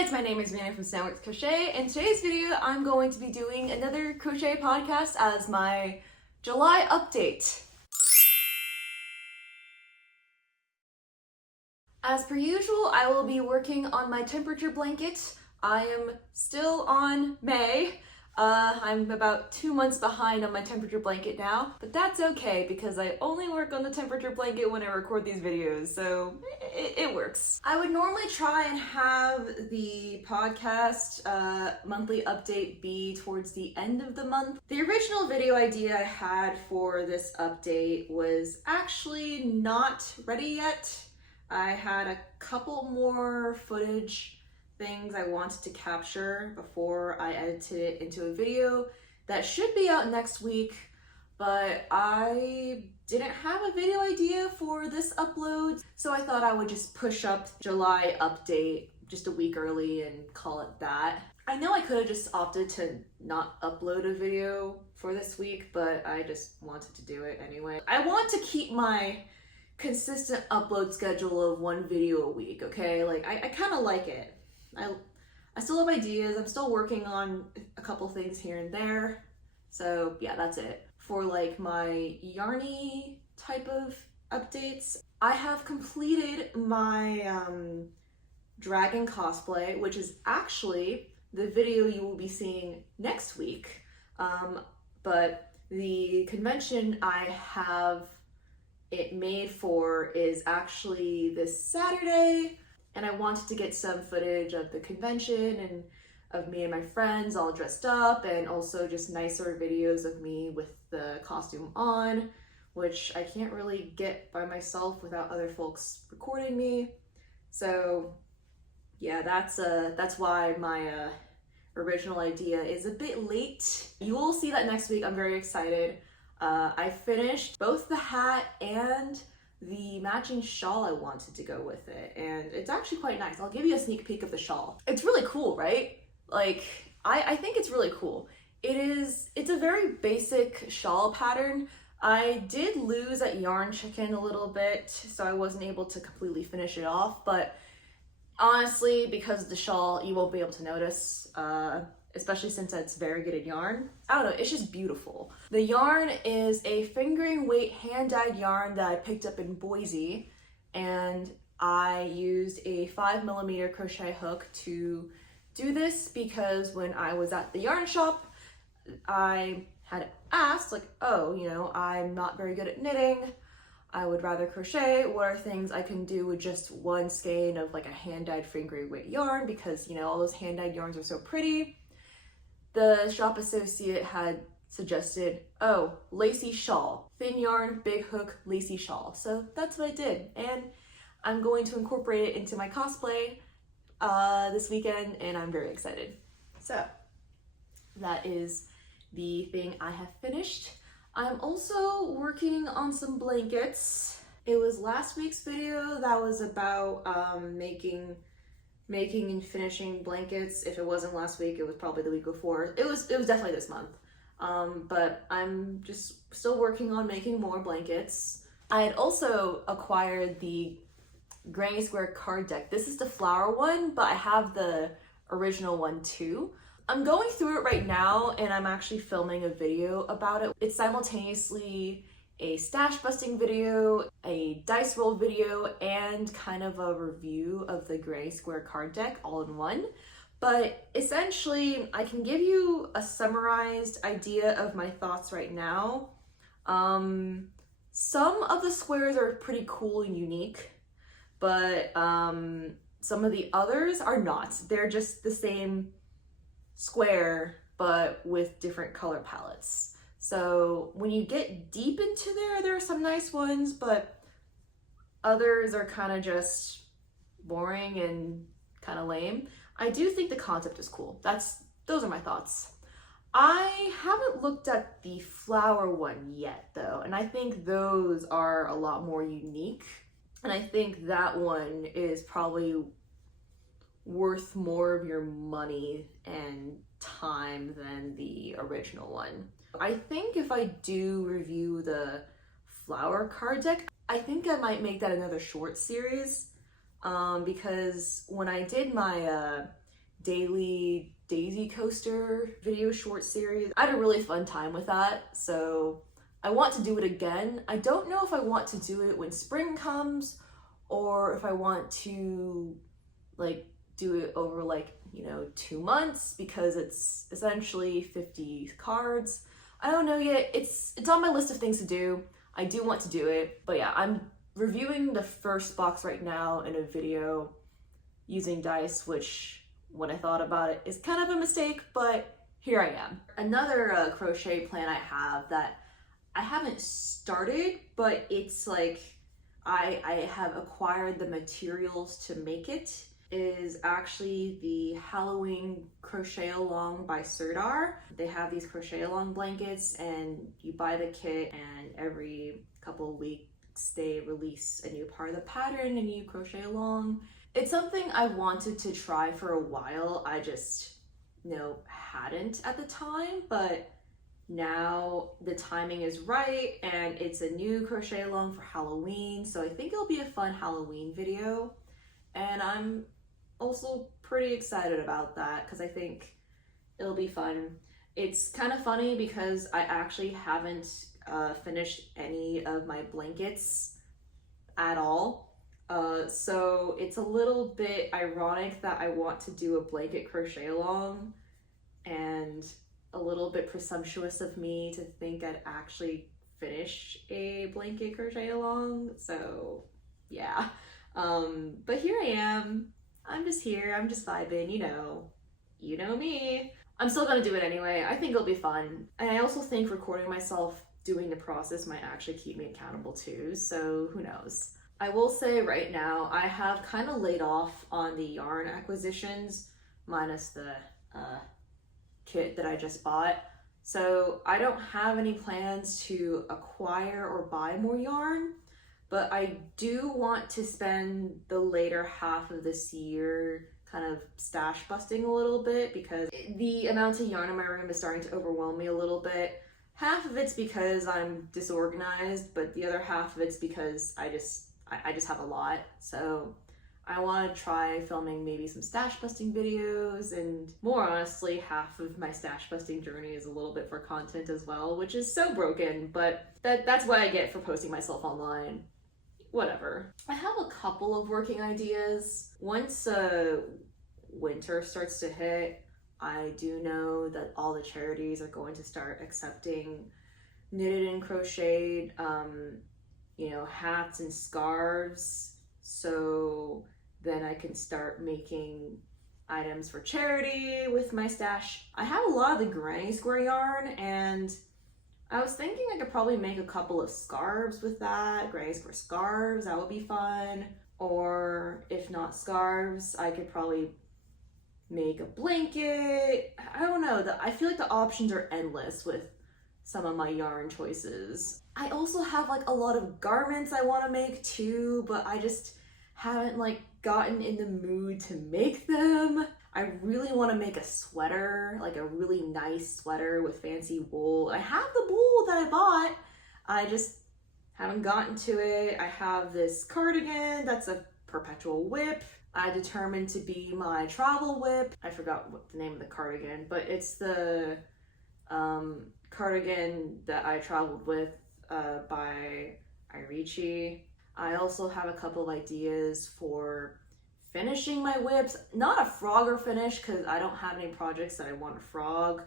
guys, my name is Vanna from Stand with Crochet. In today's video, I'm going to be doing another crochet podcast as my July update. As per usual, I will be working on my temperature blanket. I am still on May. I'm about 2 months behind on my temperature blanket now, but that's okay because I only work on the temperature blanket when I record these videos, so it works. I would normally try and have the podcast monthly update be towards the end of the month. The original video idea I had for this update was actually not ready yet. I had a couple more footage things I wanted to capture before I edited it into a video that should be out next week, but I didn't have a video idea for this upload, so I thought I would just push up July update just a week early and call it that. I know I could have just opted to not upload a video for this week, but I just wanted to do it anyway. I want to keep my consistent upload schedule of 1 video a week, okay? Like, I kind of like it. I still have ideas. I'm still working on a couple things here and there. So yeah, that's it. For like my yarny type of updates, I have completed my dragon cosplay, which is actually the video you will be seeing next week. But the convention I have it made for is actually this Saturday. And I wanted to get some footage of the convention and of me and my friends all dressed up, and also just nicer videos of me with the costume on, which I can't really get by myself without other folks recording me. So yeah, that's why my original idea is a bit late. You will see that next week. I'm very excited. I finished both the hat and the matching shawl I wanted to go with it, and it's actually quite nice. I'll give you a sneak peek of the shawl. It's really cool, right? Like, I think it's really cool. It's a very basic shawl pattern. I did lose at Yarn Chicken a little bit, so I wasn't able to completely finish it off, but honestly, because of the shawl, you won't be able to notice, especially since it's very good at yarn. I don't know, it's just beautiful. The yarn is a fingering weight hand-dyed yarn that I picked up in Boise, and I used a 5mm crochet hook to do this because when I was at the yarn shop, I had asked, like, oh, you know, I'm not very good at knitting. I would rather crochet. What are things I can do with just one skein of like a hand-dyed fingering weight yarn? Because, you know, all those hand-dyed yarns are so pretty. The shop associate had suggested, oh, lacy shawl, thin yarn, big hook, lacy shawl. So that's what I did. And I'm going to incorporate it into my cosplay this weekend, and I'm very excited. So that is the thing I have finished. I'm also working on some blankets. It was last week's video that was about making and finishing blankets. If it wasn't last week, it was probably the week before. It was definitely this month. But I'm just still working on making more blankets. I had also acquired the Granny Square card deck. This is the flower one, but I have the original one too. I'm going through it right now, and I'm actually filming a video about it. It's simultaneously a stash busting video, a dice roll video, and kind of a review of the Granny Square card deck all in one. But essentially, I can give you a summarized idea of my thoughts right now. Some of the squares are pretty cool and unique, but some of the others are not. They're just the same square, but with different color palettes. So when you get deep into there are some nice ones, but others are kind of just boring and kind of lame. I do think the concept is cool. Those are my thoughts. I haven't looked at the flower one yet though, and I think those are a lot more unique. And I think that one is probably worth more of your money and time than the original one. I think if I do review the flower card deck, I think I might make that another short series because when I did my daily daisy coaster video short series. I had a really fun time with that, so I want to do it again. I don't know if I want to do it when spring comes or if I want to like do it over like, you know, 2 months because it's essentially 50 cards. I don't know yet. It's on my list of things to do. I do want to do it, but yeah, I'm reviewing the first box right now in a video using dice, which when I thought about it is kind of a mistake, but here I am. Another crochet plan I have that I haven't started, but it's like I have acquired the materials to make it, is actually the Halloween Crochet Along by Sirdar. They have these crochet along blankets and you buy the kit and every couple of weeks they release a new part of the pattern and you crochet along. It's something I wanted to try for a while. I just, you know, hadn't at the time, but now the timing is right and it's a new crochet along for Halloween. So I think it'll be a fun Halloween video. And I'm also pretty excited about that because I think it'll be fun. It's kind of funny because I actually haven't finished any of my blankets at all. So it's a little bit ironic that I want to do a blanket crochet along and a little bit presumptuous of me to think I'd actually finish a blanket crochet along. So yeah, but here I am. I'm just here, I'm just vibing, you know me. I'm still gonna do it anyway. I think it'll be fun. And I also think recording myself doing the process might actually keep me accountable too, so who knows. I will say right now, I have kind of laid off on the yarn acquisitions, minus the kit that I just bought. So I don't have any plans to acquire or buy more yarn, but I do want to spend the later half of this year kind of stash busting a little bit because the amount of yarn in my room is starting to overwhelm me a little bit. Half of it's because I'm disorganized, but the other half of it's because I just have a lot. So I want to try filming maybe some stash busting videos, and more honestly, half of my stash busting journey is a little bit for content as well, which is so broken, but that's what I get for posting myself online. Whatever. I have a couple of working ideas. Once winter starts to hit, I do know that all the charities are going to start accepting knitted and crocheted hats and scarves, so then I can start making items for charity with my stash. I have a lot of the granny square yarn, and I was thinking I could probably make a couple of scarves with that, granny square scarves, that would be fun. Or if not scarves, I could probably make a blanket. I don't know, I feel like the options are endless with some of my yarn choices. I also have like a lot of garments I want to make too, but I just haven't like gotten in the mood to make them. I really want to make a sweater, like a really nice sweater with fancy wool. I have the wool that I bought, I just haven't gotten to it. I have this cardigan that's a perpetual whip. I determined to be my travel whip. I forgot what the name of the cardigan, but it's the cardigan that I traveled with by Irici. I also have a couple of ideas for finishing my whips. Not a frogger finish because I don't have any projects that I want to frog,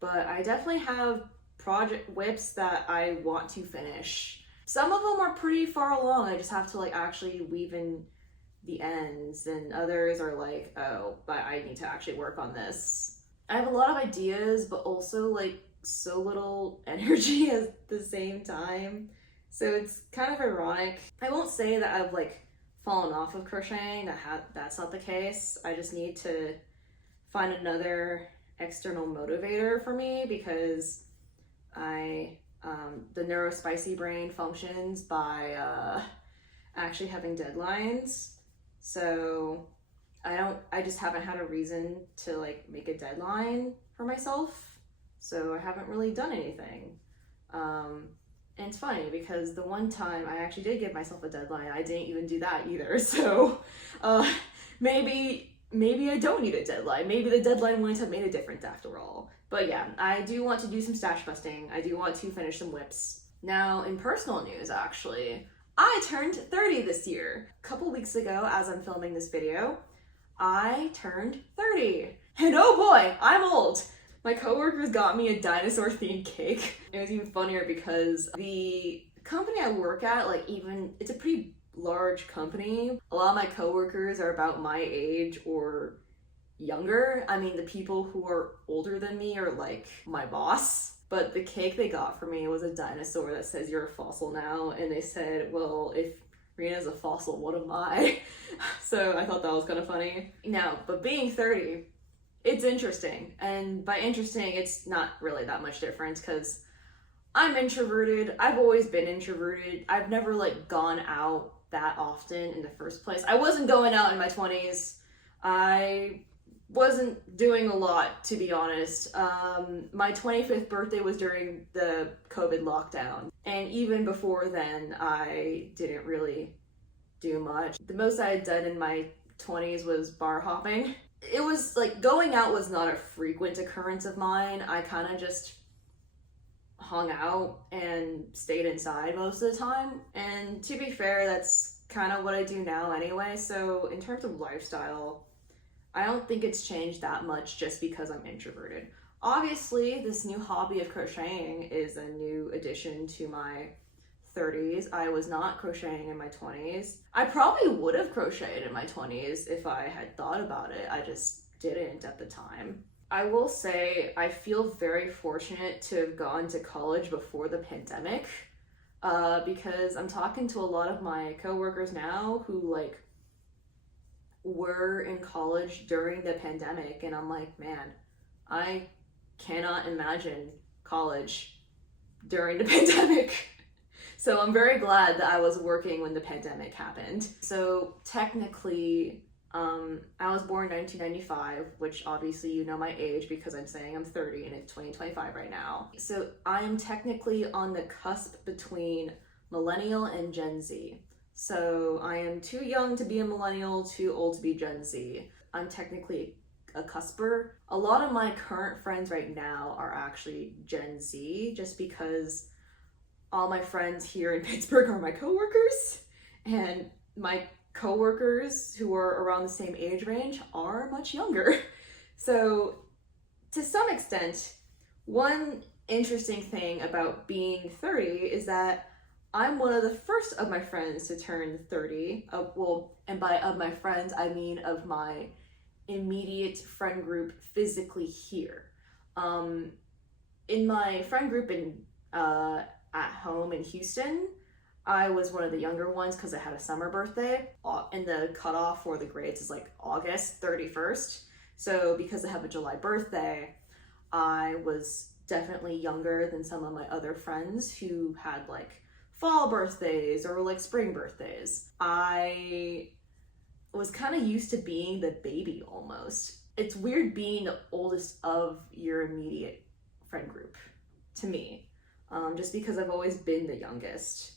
but I definitely have project whips that I want to finish. Some of them are pretty far along. I just have to like actually weave in the ends, and others are like, oh, but I need to actually work on this. I have a lot of ideas, but also like so little energy at the same time. So it's kind of ironic. I won't say that I've like fallen off of crocheting, that's not the case. I just need to find another external motivator for me because the neurospicy brain functions by actually having deadlines. So I just haven't had a reason to like make a deadline for myself. So I haven't really done anything. And it's funny because the one time I actually did give myself a deadline, I didn't even do that either. So maybe maybe I don't need a deadline. Maybe the deadline wouldn't have made a difference after all. But yeah, I do want to do some stash busting. I do want to finish some whips. Now, in personal news, actually, I turned 30 this year. A couple weeks ago, as I'm filming this video, I turned 30. And oh boy, I'm old. My coworkers got me a dinosaur-themed cake. It was even funnier because the company I work at, it's a pretty large company. A lot of my coworkers are about my age or younger. I mean, the people who are older than me are like my boss. But the cake they got for me was a dinosaur that says you're a fossil now. And they said, well, if Rina's a fossil, what am I? So I thought that was kind of funny. Now, but being 30, it's interesting. And by interesting, it's not really that much difference because I'm introverted. I've always been introverted. I've never gone out that often in the first place. I wasn't going out in my 20s. I wasn't doing a lot, to be honest. My 25th birthday was during the COVID lockdown. And even before then, I didn't really do much. The most I had done in my 20s was bar hopping. It was going out was not a frequent occurrence of mine. I kind of just hung out and stayed inside most of the time. And to be fair, that's kind of what I do now anyway. So in terms of lifestyle, I don't think it's changed that much just because I'm introverted. Obviously, this new hobby of crocheting is a new addition to my 30s. I was not crocheting in my 20s. I probably would have crocheted in my 20s if I had thought about it. I just didn't at the time. I will say I feel very fortunate to have gone to college before the pandemic because I'm talking to a lot of my coworkers now who were in college during the pandemic, and I'm like, man, I cannot imagine college during the pandemic. So I'm very glad that I was working when the pandemic happened. So technically, I was born in 1995, which obviously you know my age because I'm saying I'm 30 and it's 2025 right now. So I'm technically on the cusp between millennial and Gen Z. So I am too young to be a millennial, too old to be Gen Z. I'm technically a cusper. A lot of my current friends right now are actually Gen Z just because all my friends here in Pittsburgh are my coworkers, and my coworkers who are around the same age range are much younger. So to some extent, one interesting thing about being 30 is that I'm one of the first of my friends to turn 30. And by of my friends, I mean of my immediate friend group physically here. In my friend group at home in Houston, I was one of the younger ones because I had a summer birthday, and the cutoff for the grades is August 31st. So because I have a July birthday, I was definitely younger than some of my other friends who had fall birthdays or spring birthdays. I was kind of used to being the baby almost. It's weird being the oldest of your immediate friend group to me, just because I've always been the youngest.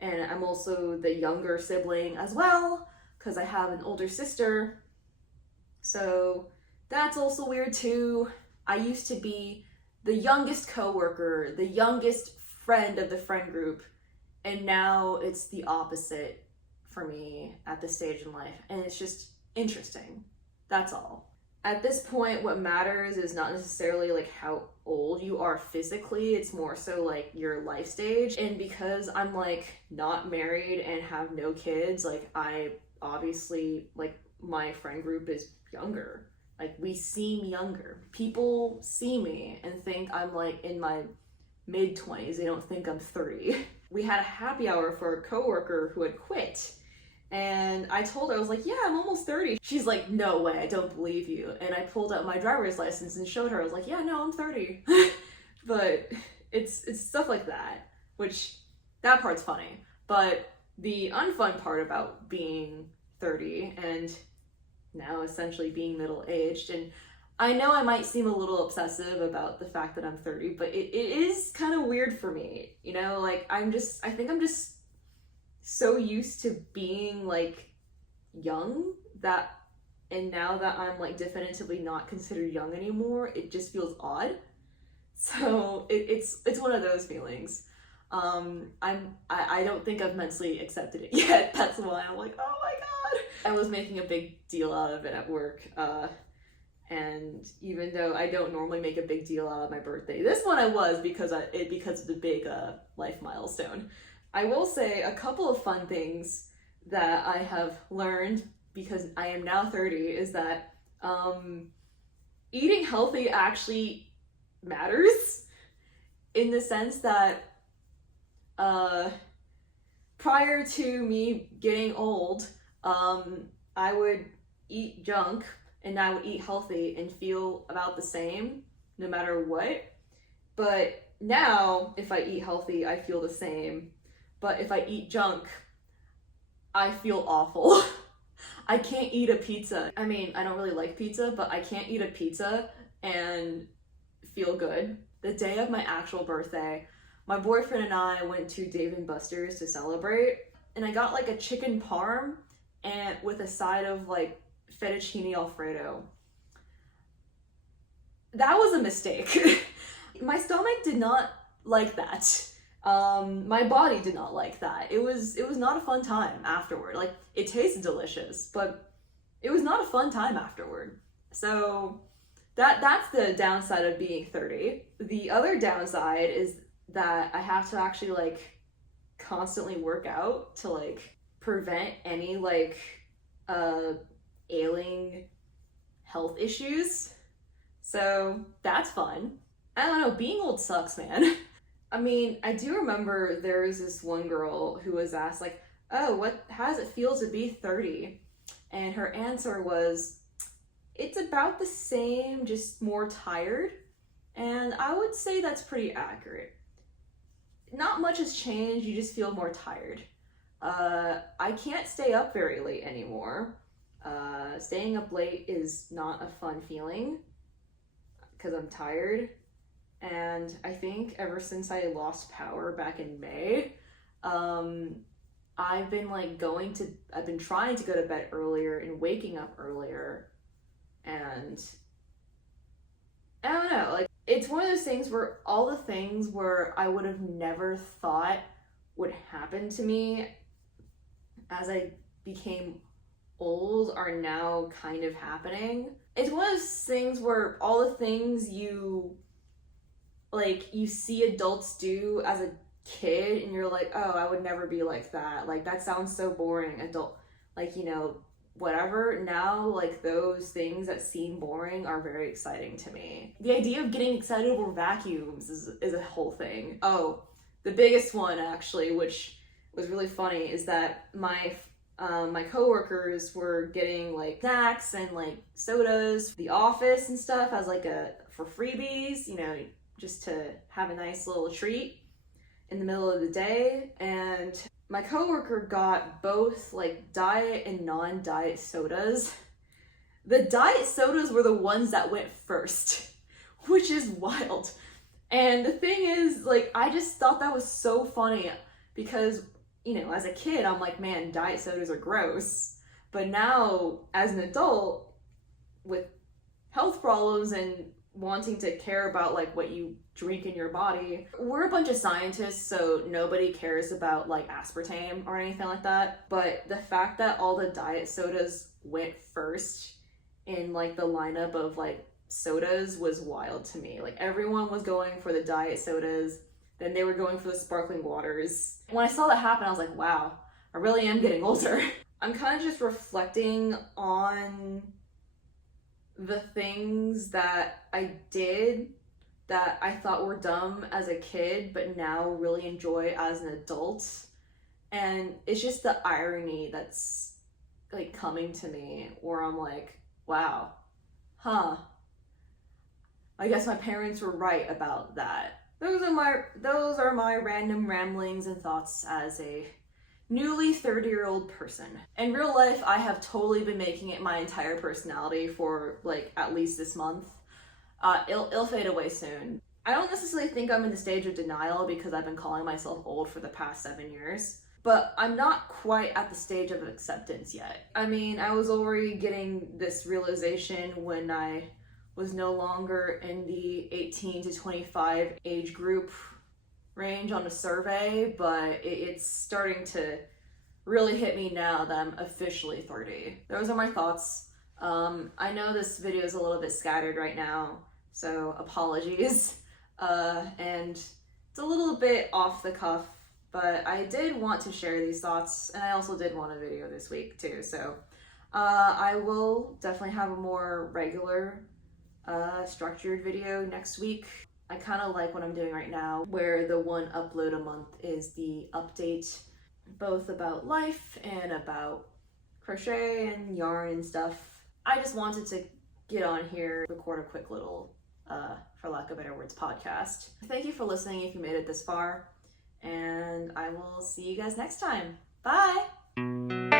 And I'm also the younger sibling as well because I have an older sister. So that's also weird too. I used to be the youngest coworker, the youngest friend of the friend group, and now it's the opposite for me at this stage in life. And it's just interesting. That's all. At this point, what matters is not necessarily how old you are physically, it's more so your life stage. And because I'm not married and have no kids, I obviously my friend group is younger. We seem younger. People see me and think I'm in my mid-20s. They don't think I'm 30. We had a happy hour for a coworker who had quit. And I told her, I was yeah, I'm almost 30. She's like, no way, I don't believe you. And I pulled out my driver's license and showed her. I was yeah, no, I'm 30. But it's stuff like that, which that part's funny. But the unfun part about being 30 and now essentially being middle-aged, and I know I might seem a little obsessive about the fact that I'm 30, but it is kind of weird for me, I think I'm just so used to being young that and now that I'm like definitively not considered young anymore, it just feels odd. So it's one of those feelings. I don't think I've mentally accepted it yet. That's why I'm like, oh my god. I was making a big deal out of it at work. And even though I don't normally make a big deal out of my birthday, this one I was because of the big life milestone. I will say a couple of fun things that I have learned because I am now 30 is that eating healthy actually matters, in the sense that prior to me getting old, I would eat junk and I would eat healthy and feel about the same no matter what. But now if I eat healthy, I feel the same. But if I eat junk, I feel awful. I can't eat a pizza. I mean, I don't really like pizza, but I can't eat a pizza and feel good. The day of my actual birthday, my boyfriend and I went to Dave & Buster's to celebrate, and I got like a chicken parm and with a side of like fettuccine alfredo. That was a mistake. My stomach did not like that. My body did not like that. It was not a fun time afterward. Like, it tasted delicious, but it was not a fun time afterward. So that's the downside of being 30. The other downside is that I have to actually like constantly work out to like prevent any like ailing health issues. So that's fun. I don't know, being old sucks, man. I mean, I do remember there was this one girl who was asked like, oh, how does it feel to be 30? And her answer was, it's about the same, just more tired. And I would say that's pretty accurate. Not much has changed, you just feel more tired. I can't stay up very late anymore. Staying up late is not a fun feeling because I'm tired. And I think ever since I lost power back in May, I've been trying to go to bed earlier and waking up earlier. And I don't know, like, it's one of those things where all the things where I would have never thought would happen to me as I became old are now kind of happening. It's one of those things where all the things you see adults do as a kid and you're like, oh, I would never be like that. Like, that sounds so boring. Adult, like, you know, whatever. Now, like, those things that seem boring are very exciting to me. The idea of getting excited over vacuums is a whole thing. Oh, the biggest one actually, which was really funny, is that my coworkers were getting like snacks and like sodas. The office and stuff has like for freebies, you know, just to have a nice little treat in the middle of the day. And my coworker got both like diet and non-diet sodas. The diet sodas were the ones that went first, which is wild. And the thing is, like, I just thought that was so funny because, you know, as a kid, I'm like, man, diet sodas are gross. But now, as an adult, with health problems and wanting to care about like what you drink in your body, we're a bunch of scientists, so nobody cares about like aspartame or anything like that. But the fact that all the diet sodas went first in like the lineup of like sodas was wild to me. Like, everyone was going for the diet sodas, then they were going for the sparkling waters. When I saw that happen, I was like, wow, I really am getting older. I'm kind of just reflecting on the things that I did that I thought were dumb as a kid, but now really enjoy as an adult. And it's just the irony that's like coming to me where I'm like, wow, I guess my parents were right about that. Those are my random ramblings and thoughts as a newly 30-year-old person. In real life, I have totally been making it my entire personality for like at least this month. It'll fade away soon. I don't necessarily think I'm in the stage of denial because I've been calling myself old for the past 7 years. but I'm not quite at the stage of acceptance yet. I mean, I was already getting this realization when I was no longer in the 18 to 25 age group range on the survey, but it's starting to really hit me now that I'm officially 30. Those are my thoughts. I know this video is a little bit scattered right now, so apologies. And it's a little bit off the cuff, but I did want to share these thoughts, and I also did want a video this week too, so I will definitely have a more regular structured video next week. I kind of like what I'm doing right now, where the one upload a month is the update, both about life and about crochet and yarn and stuff. I just wanted to get on here, record a quick little, for lack of better words, podcast. Thank you for listening if you made it this far, and I will see you guys next time. Bye!